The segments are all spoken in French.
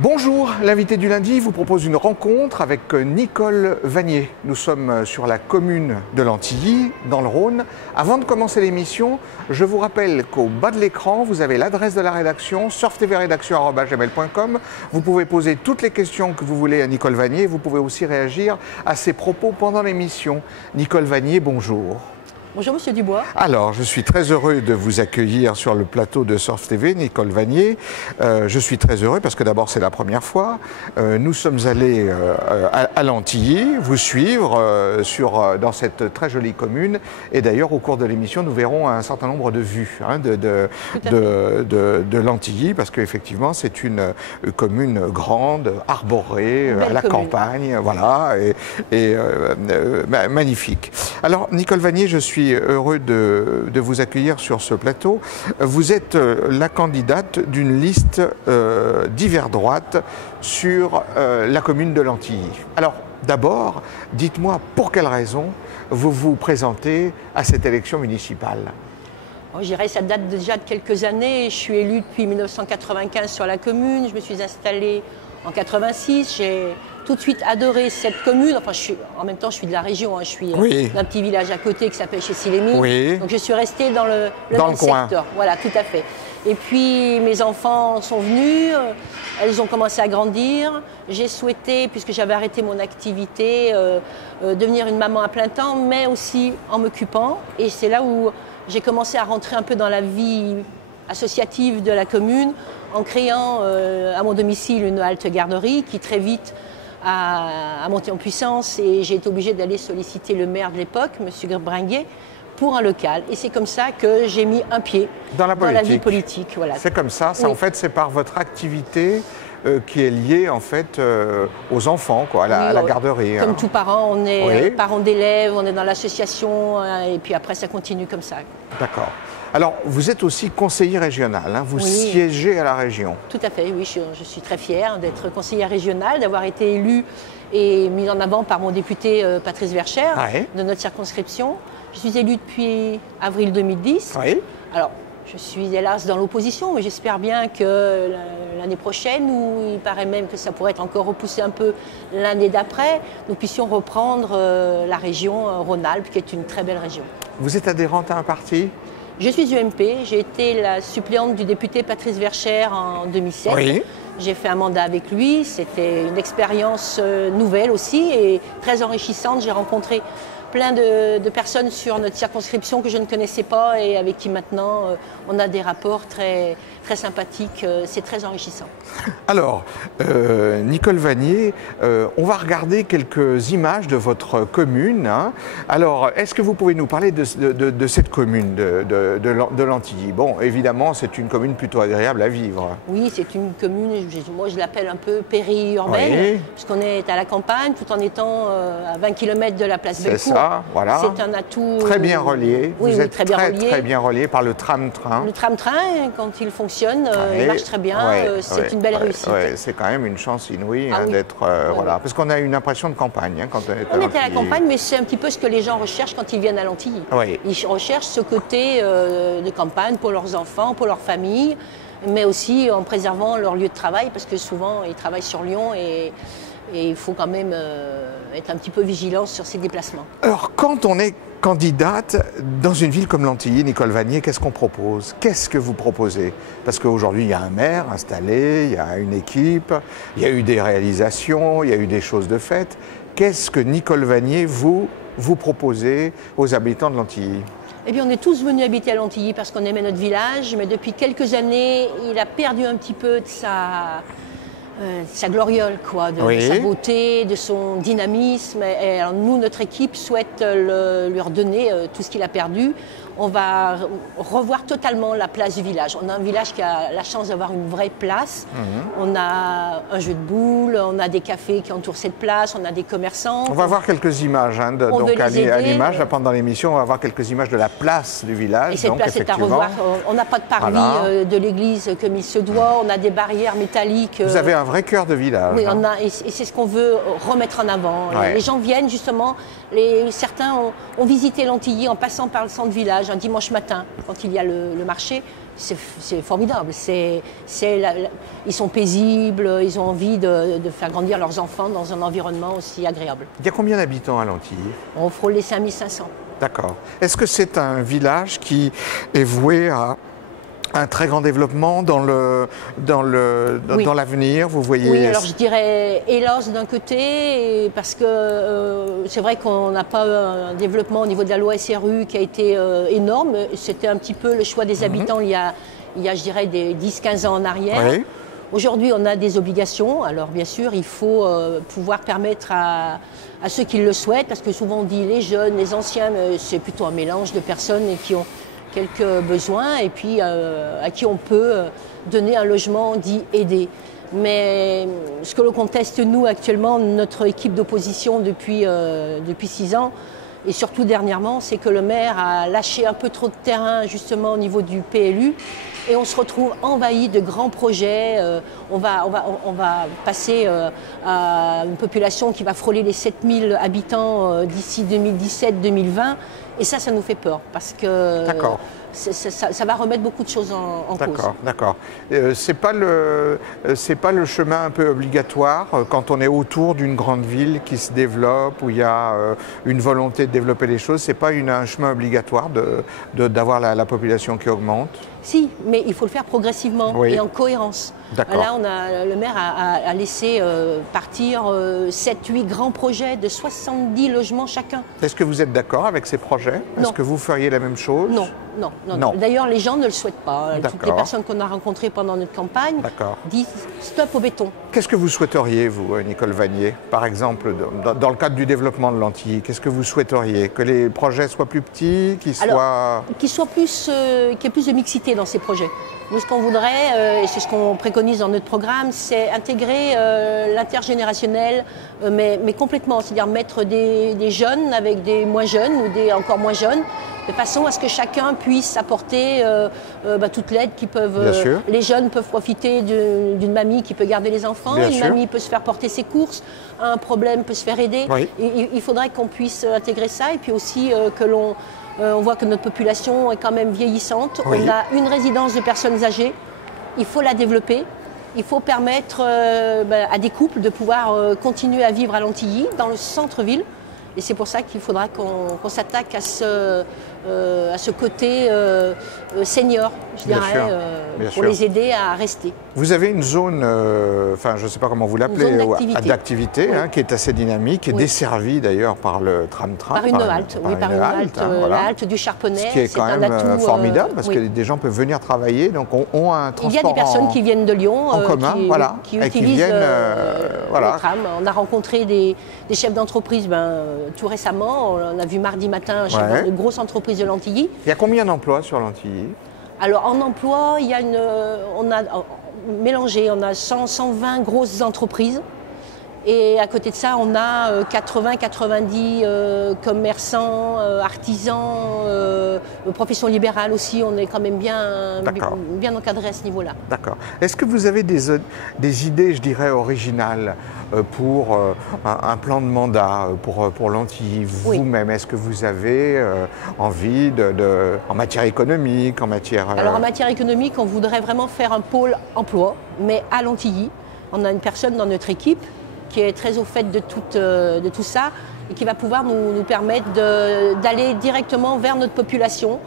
Bonjour, l'invité du lundi vous propose une rencontre avec Nicole Vanier. Nous sommes sur la commune de Lantilly, dans le Rhône. Avant de commencer l'émission, je vous rappelle qu'au bas de l'écran, vous avez l'adresse de la rédaction, surftvrédaction@gmail.com. Vous pouvez poser toutes les questions que vous voulez à Nicole Vanier. Vous pouvez aussi réagir à ses propos pendant l'émission. Nicole Vanier, bonjour. Bonjour Monsieur Dubois. Alors, je suis très heureux de vous accueillir sur le plateau de Surf TV, Nicole Vanier. Je suis très heureux parce que d'abord c'est la première fois. Nous sommes allés à Lantilly vous suivre dans cette très jolie commune. Et d'ailleurs, au cours de l'émission, nous verrons un certain nombre de vues de Lantilly parce qu'effectivement, c'est une commune grande, arborée, à la campagne, voilà, et magnifique. Alors, Nicole Vanier, je suis heureux de vous accueillir sur ce plateau. Vous êtes la candidate d'une liste d'hiver droite sur la commune de Lantilly. Alors, d'abord, dites-moi pour quelle raison vous vous présentez à cette élection municipale. Je dirais ça date déjà de quelques années. Je suis élue depuis 1995 sur la commune. Je me suis installée en 86. J'ai tout de suite adoré cette commune. Enfin, en même temps, je suis de la région. Je suis d'un petit village à côté qui s'appelle Chessy-les-Mines. Oui. Donc, je suis restée dans le même secteur. Voilà, tout à fait. Et puis, mes enfants sont venus. Elles ont commencé à grandir. J'ai souhaité, puisque j'avais arrêté mon activité, devenir une maman à plein temps, mais aussi en m'occupant. Et c'est là où j'ai commencé à rentrer un peu dans la vie associative de la commune en créant à mon domicile une halte garderie qui très vite a monté en puissance et j'ai été obligée d'aller solliciter le maire de l'époque, M. Bringuet, pour un local. Et c'est comme ça que j'ai mis un pied dans la vie politique. Voilà. C'est comme ça, en fait, c'est par votre activité qui est liée en fait aux enfants, quoi, à la garderie. Comme tous parents, on est parents d'élèves, on est dans l'association et puis après ça continue comme ça. D'accord. Alors, vous êtes aussi conseiller régional, vous siégez à la région. Tout à fait, oui, je suis très fière d'être conseillère régionale, d'avoir été élue et mise en avant par mon député Patrice Verchères de notre circonscription. Je suis élue depuis avril 2010. Oui. Alors, je suis hélas dans l'opposition, mais j'espère bien que l'année prochaine, ou il paraît même que ça pourrait être encore repoussé un peu l'année d'après, nous puissions reprendre la région Rhône-Alpes, qui est une très belle région. Vous êtes adhérente à un parti ? Je suis UMP, j'ai été la suppléante du député Patrice Verchères en 2007. Oui. J'ai fait un mandat avec lui, c'était une expérience nouvelle aussi et très enrichissante. J'ai rencontré plein de personnes sur notre circonscription que je ne connaissais pas et avec qui maintenant on a des rapports très sympathiques. C'est très enrichissant. Alors, Nicole Vanier, on va regarder quelques images de votre commune. Alors, est-ce que vous pouvez nous parler de cette commune de Lantilly? Bon, évidemment, c'est une commune plutôt agréable à vivre. Oui, c'est une commune, moi je l'appelle un peu périurbaine, puisqu'on est à la campagne tout en étant à 20 km de la place Bellecour. C'est ça, voilà. C'est un atout. Très bien relié. Vous êtes très bien relié par le tram-train. Le tram-train, quand il fonctionne, il marche très bien. C'est une belle réussite. C'est quand même une chance inouïe d'être. Voilà. Parce qu'on a une impression de campagne quand on est à la campagne, mais c'est un petit peu ce que les gens recherchent quand ils viennent à Lantilly. Ils recherchent ce côté de campagne pour leurs enfants, pour leur famille, mais aussi en préservant leur lieu de travail, parce que souvent ils travaillent sur Lyon et il faut quand même être un petit peu vigilant sur ses déplacements. Alors, quand on est candidate dans une ville comme Lantilly, Nicole Vanier, qu'est-ce qu'on propose? Qu'est-ce que vous proposez? Parce qu'aujourd'hui, il y a un maire installé, il y a une équipe, il y a eu des réalisations, il y a eu des choses de faites. Qu'est-ce que Nicole Vanier, vous proposez aux habitants de Lantilly? Eh bien, on est tous venus habiter à Lantilly parce qu'on aimait notre village, mais depuis quelques années, il a perdu un petit peu de sa gloriole, de sa beauté, de son dynamisme. Et alors nous, notre équipe souhaite lui redonner tout ce qu'il a perdu. On va revoir totalement la place du village. On a un village qui a la chance d'avoir une vraie place. On a un jeu de boules, on a des cafés qui entourent cette place, on a des commerçants. On va voir quelques images, donc à l'image, pendant l'émission, on va voir quelques images de la place du village. Et cette place est à revoir. On n'a pas de parvis de l'église comme il se doit, on a des barrières métalliques. Vous avez un vrai cœur de village. Oui, et c'est ce qu'on veut remettre en avant. Les gens viennent justement, certains ont visité Lantilly en passant par le centre village. village un dimanche matin, quand il y a le marché, c'est formidable. Ils sont paisibles, ils ont envie de faire grandir leurs enfants dans un environnement aussi agréable. Il y a combien d'habitants à Lantilly? On frôle les 5500. D'accord. Est-ce que c'est un village qui est voué à un très grand développement dans l'avenir, vous voyez? Oui, alors je dirais hélas d'un côté, parce que c'est vrai qu'on n'a pas un développement au niveau de la loi SRU qui a été énorme. C'était un petit peu le choix des habitants il y a je dirais, des 10-15 ans en arrière. Oui. Aujourd'hui, on a des obligations. Alors bien sûr, il faut pouvoir permettre à ceux qui le souhaitent, parce que souvent on dit les jeunes, les anciens, mais c'est plutôt un mélange de personnes qui ont quelques besoins et puis à qui on peut donner un logement dit aidé. Mais ce que l'on conteste nous actuellement, notre équipe d'opposition depuis 6 ans, et surtout dernièrement, c'est que le maire a lâché un peu trop de terrain justement au niveau du PLU et on se retrouve envahi de grands projets. On va passer à une population qui va frôler les 7000 habitants d'ici 2017-2020 et ça nous fait peur parce que ça va remettre beaucoup de choses en cause. D'accord. C'est pas le chemin un peu obligatoire quand on est autour d'une grande ville qui se développe, où il y a une volonté de développer les choses. C'est pas un chemin obligatoire d'avoir la population qui augmente? Si, mais il faut le faire progressivement et en cohérence. Là, le maire a laissé partir 7-8 grands projets de 70 logements chacun. Est-ce que vous êtes d'accord avec ces projets? Est-ce que vous feriez la même chose? Non. D'ailleurs, les gens ne le souhaitent pas. Toutes les personnes qu'on a rencontrées pendant notre campagne disent stop au béton. Qu'est-ce que vous souhaiteriez, vous, Nicole Vanier, par exemple, dans le cadre du développement de Lantilly? Qu'est-ce que vous souhaiteriez? Que les projets soient plus petits, qu'il y ait plus de mixité dans ces projets. Nous, ce qu'on voudrait, et c'est ce qu'on préconise dans notre programme, c'est intégrer l'intergénérationnel, mais complètement. C'est-à-dire mettre des jeunes avec des moins jeunes ou des encore moins jeunes, de façon à ce que chacun puisse apporter toute l'aide qu'ils peuvent. Les jeunes peuvent profiter d'une mamie qui peut garder les enfants, mamie peut se faire porter ses courses, un problème peut se faire aider. Il faudrait qu'on puisse intégrer ça et puis aussi que l'on... on voit que notre population est quand même vieillissante. On a une résidence de personnes âgées. Il faut la développer. Il faut permettre à des couples de pouvoir continuer à vivre à Lantilly, dans le centre-ville. Et c'est pour ça qu'il faudra qu'on s'attaque à ce côté senior, je dirais, pour les aider à rester. Vous avez une zone, je ne sais pas comment vous l'appelez, d'activité qui est assez dynamique, qui est desservie d'ailleurs par le tram-train. Par une halte, la halte du Charbonnet. Ce qui est quand même formidable, parce que des gens peuvent venir travailler, donc ont un transport. Il y a des personnes qui viennent de Lyon, en commun, qui utilisent le tram. On a rencontré des chefs d'entreprise tout récemment. On a vu mardi matin un chef de grosse entreprise de Lantilly. Il y a combien d'emplois sur Lantilly? Alors en emploi, on a mélangé, on a 100-120 grosses entreprises. Et à côté de ça, on a 80-90 commerçants, artisans, professions libérales aussi. On est quand même bien encadré à ce niveau-là. D'accord. Est-ce que vous avez des idées, je dirais, originales pour un plan de mandat pour Lantilly vous-même? Est-ce que vous avez envie en matière économique, en matière... Alors en matière économique, on voudrait vraiment faire un pôle emploi, mais à Lantilly. On a une personne dans notre équipe qui est très au fait de tout ça et qui va pouvoir nous permettre d'aller directement vers notre population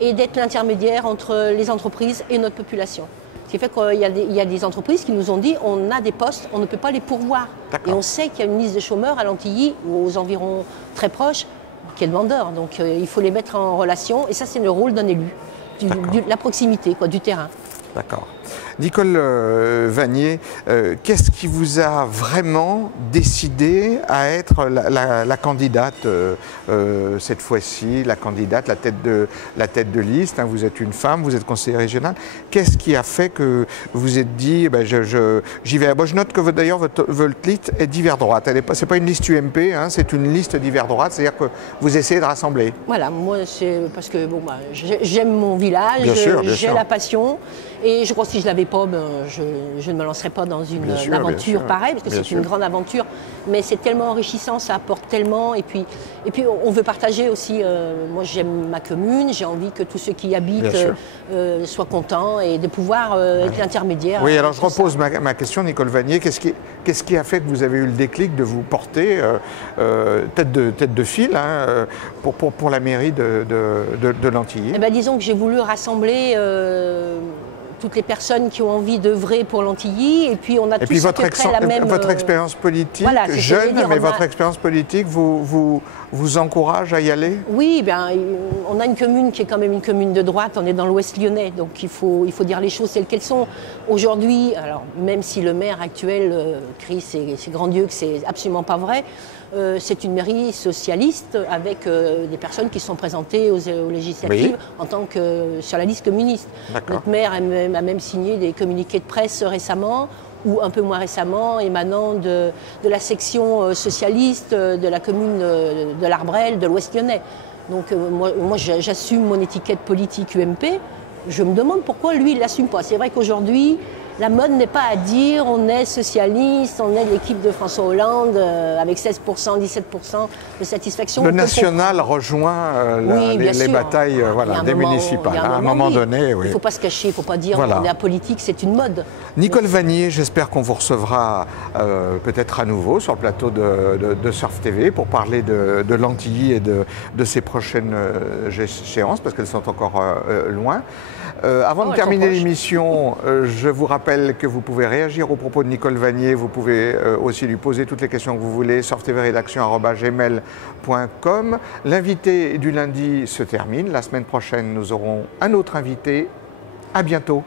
et d'être l'intermédiaire entre les entreprises et notre population. Ce qui fait qu'il y a des entreprises qui nous ont dit on a des postes, on ne peut pas les pourvoir. Et on sait qu'il y a une liste de chômeurs à Lantilly ou aux environs très proches qui est demandeur. Donc il faut les mettre en relation et ça c'est le rôle d'un élu, la proximité du terrain. D'accord. Nicole Vanier, qu'est-ce qui vous a vraiment décidé à être la candidate cette fois-ci, la candidate, la tête de liste, hein, vous êtes une femme, vous êtes conseillère régionale. Qu'est-ce qui a fait que vous vous êtes dit, j'y vais? Moi, je note que d'ailleurs votre liste est divers droite. C'est pas une liste UMP, hein, c'est une liste divers droite, c'est-à-dire que vous essayez de rassembler. Voilà, moi c'est parce que j'aime mon village, j'ai la passion et je considère si je l'avais pas, ben, je ne me lancerais pas dans une aventure pareille, parce que c'est une grande aventure. Mais c'est tellement enrichissant, ça apporte tellement. Et puis on veut partager aussi. Moi, j'aime ma commune, j'ai envie que tous ceux qui y habitent soient contents et de pouvoir être l'intermédiaire. Oui, alors je repose ma question, Nicole Vanier. Qu'est-ce qui a fait que vous avez eu le déclic de vous porter tête de file pour la mairie de Lantilly? Eh ben, disons que j'ai voulu rassembler toutes les personnes qui ont envie d'œuvrer pour Lantilly, et puis on a tous à peu près la même... Votre expérience politique, voilà, jeune, mais votre expérience politique vous encourage à y aller? Oui, bien, on a une commune qui est quand même une commune de droite, on est dans l'Ouest lyonnais, donc il faut dire les choses telles qu'elles sont. Aujourd'hui, alors même si le maire actuel crie c'est grandiose, que c'est absolument pas vrai, c'est une mairie socialiste avec des personnes qui sont présentées aux législatives en tant que sur la liste communiste. Notre maire a même signé des communiqués de presse récemment, ou un peu moins récemment, émanant de la section socialiste de la commune de l'Arbrel, de l'Ouest lyonnais. Donc moi j'assume mon étiquette politique UMP. Je me demande pourquoi lui il ne l'assume pas. C'est vrai qu'aujourd'hui, la mode n'est pas à dire on est socialiste, on est l'équipe de François Hollande avec 16%, 17% de satisfaction. Le national rejoint les batailles des municipales. À un moment donné, oui. Il ne faut pas se cacher, il ne faut pas dire qu'on est apolitique, c'est une mode. Nicole Vanier, j'espère qu'on vous recevra peut-être à nouveau sur le plateau de Surf TV pour parler de Lantilly et de ses prochaines échéances, parce qu'elles sont encore loin. Avant de terminer l'émission, je vous rappelle que vous pouvez réagir aux propos de Nicole Vanier, vous pouvez aussi lui poser toutes les questions que vous voulez, surftvrédaction@gmail.com. L'invité du lundi se termine. La semaine prochaine, nous aurons un autre invité. À bientôt.